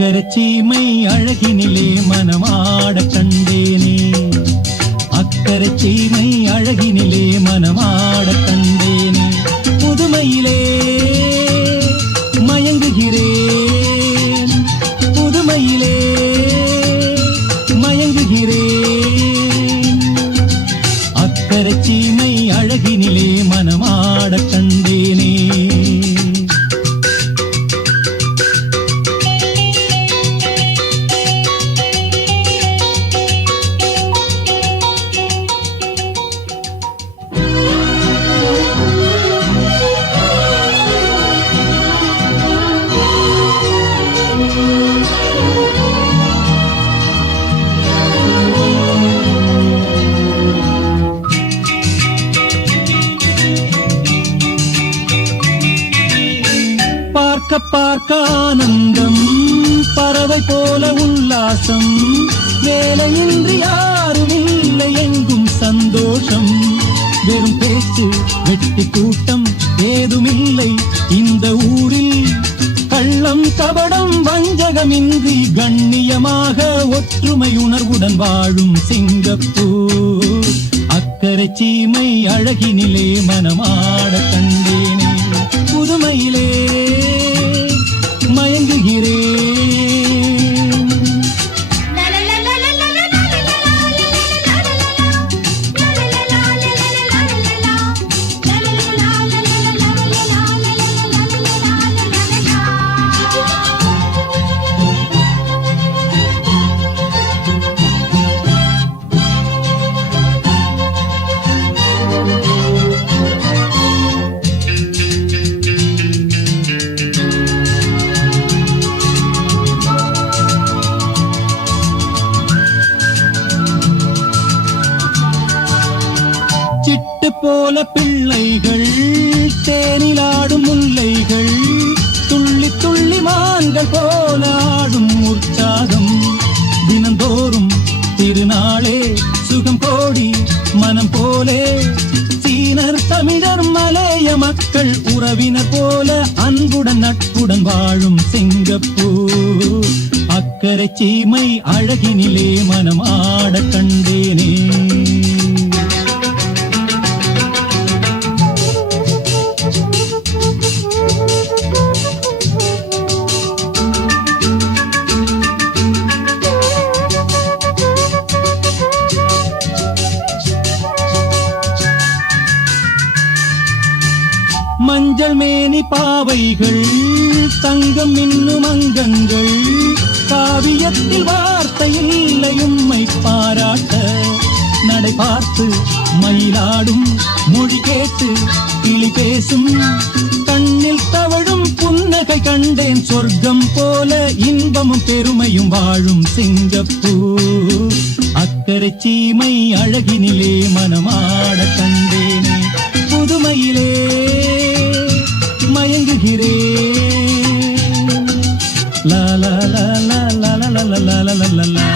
அக்கரைச்சீமை அழகினிலே மனமாட கண்டேனே. அக்கரைச்சீமை அழகினிலே மனமாட கண்டேனே. புதுமையிலே மயங்குகிறேன், புதுமையிலே மயங்குகிறேன். அக்கரைச்சீமை அழகினிலே மனமாட கண்டேனே. பார்க்க பார்க்க ஆனந்தம், பறவை போல உல்லாசம், வேலையின்றி யாரும் இல்லை எங்கும் சந்தோஷம். வெறும் பேச்சு வெட்டி கூட்டம் ஏதுமில்லை இந்த ஊரில். கள்ளம் கபடம் வஞ்சகமின்றி கண்ணியமாக ஒற்றுமை உணர்வுடன் வாழும் சிங்கப்பூர். அக்கரைச்சீமை அழகினிலே மனமாட கண்டேனே. புதுமையிலே மயங்குகிறேன். சிட்டு போல பிள்ளைகள், தேனிலாடும் முல்லைகள், துள்ளி துள்ளி மான்கள் போல ஆடும் உற்சாகம். தினந்தோறும் திருநாளே சுகம் கோடி மனம் போலே. சீனர் தமிழர் மலைய மக்கள் உறவினர் போல அன்புடன் நட்புடன் வாழும் சிங்கப்பூர். அக்கரைச்சீமை அழகினிலே மனமாட கண்டேனே. மஞ்சள் மேனி பாவைகள், தங்கம் இன்னும் அங்கங்கள், காவியத்தில் வார்த்தை இல்லை உம்மை பாராட்ட. நடை பார்த்து மயிலாடும், மொழி கேட்டு கிளி பேசும், கண்ணில் தவழும் புன்னகை கண்டேன் சொர்க்கம் போல. இன்பமும் பெருமையும் வாழும் சிங்கப்பூர். அக்கரைச்சீமை அழகினிலே மனமாட கண்டேனே. புதுமையிலே மயங்குகிறேன். லா லா லா லா லா லா லா லா லா லா லா.